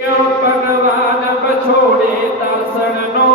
કયો ભગવાન પછોડે દર્શન નો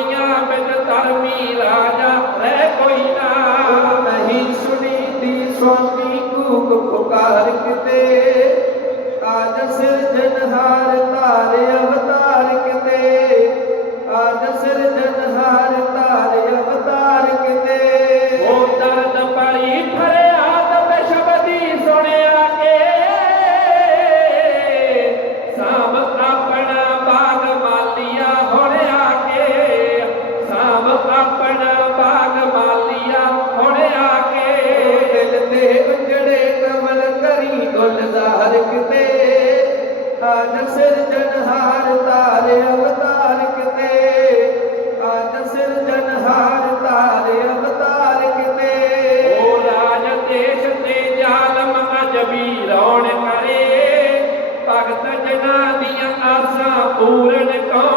ਦੁਨੀਆ ਵਿੱਚ ਧਰਮੀ ਰਾਜਾ ਰਹਿ ਕੋਈ ਨਾ। ਨਹੀਂ ਸੁਣੀ ਦੀ ਸੁਆਮੀ ਕੂਕ ਪੁਕਾਰ ਕਿਤੇ। ਆਜ ਸਿਰਜਨਹਾਰ ਤਾਰੇ ਅਵਤਾਰ ਕਿਤੇ। ਆਜ ਸਿਰਜਨਹਾਰ ਤਾਰੇ ਅਵਤਾਰ ਕਿਤੇ। ਉਹ ਰਾਜ ਦੇਸ਼ ਤੇ ਜ਼ਾਲਮ ਅਜਬੀ ਰੌਣ ਕਰੇ। ਭਗਤ ਜਨਾ ਦੀਆਂ ਆਸਾਂ ਪੂਰਨ ਕੌਣ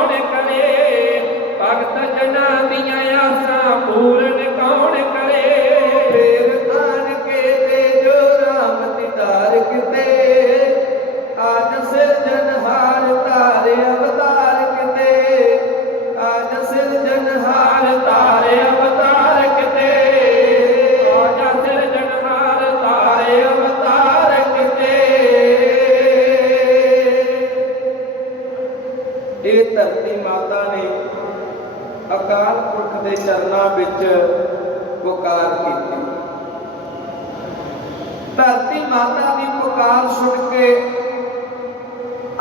ਇਹ ਧਰਤੀ ਮਾਤਾ ਨੇ ਅਕਾਲ ਪੁਰਖ ਦੇ ਚਰਨਾਂ ਵਿੱਚ ਪੁਕਾਰ ਕੀਤੀ। ਧਰਤੀ ਮਾਤਾ ਦੀ ਪੁਕਾਰ ਸੁਣ ਕੇ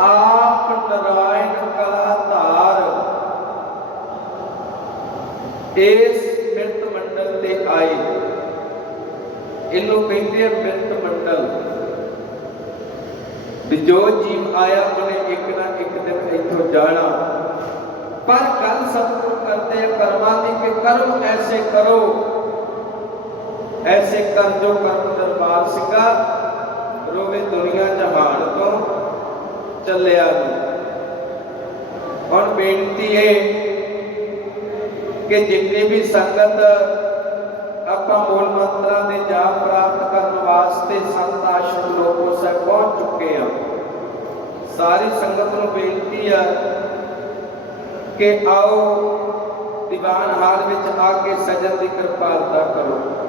ਆਪ ਨਰਾਇਣ ਕਲਾ ਧਾਰ ਇਸ ਮਿਰਤ ਮੰਡਲ ਤੇ ਆਏ। ਇਹਨੂੰ ਕਹਿੰਦੇ ਆ ਮਿਰਤ ਮੰਡਲ। ਵੀ ਜੋ ਜੀਵ ਆਇਆ ਉਹਨੇ ਇੱਕ ਨਾ ਇੱਕ ਦਿਨ ਇੱਥੋਂ ਜਾਣਾ। ਪਰ ਗੱਲ ਸਤਿਗੁਰੂ ਕਰਦੇ ਆ ਕਰਮਾਂ ਕਰਮ ਐਸੇ ਕਰੋ। ਐਸੇ ਕਰ ਜੋ ਕਰਮ ਦਰਬਾਰ ਸਿੰਘਾ ਰੋਵੇ ਦੁਨੀਆ ਜਹਾਨ ਤੋਂ ਚੱਲਿਆ ਹੁਣ ਬੇਨਤੀ ਹੈ ਕਿ ਜਿੰਨੀ ਵੀ ਸੰਗਤ ਆਪਾਂ ਮੂਲ ਮੰਤਰਾਂ ਦੇ ਜਾਪ ਪ੍ਰਾਪਤ ਕਰਨ ਵਾਸਤੇ ਸੰਤ ਆਸ਼ਰਮ ਲੋਕੋ ਸਾਹਿਬ ਪਹੁੰਚ ਚੁੱਕੇ ਆ ਸਾਰੀ ਸੰਗਤ ਨੂੰ ਬੇਨਤੀ ਆ ਕਿ ਆਓ, ਦੀਵਾਨ ਹਾਲ ਵਿੱਚ ਆ ਕੇ ਸਜਣ ਦੀ ਕਿਰਪਾਲਤਾ ਕਰੋ।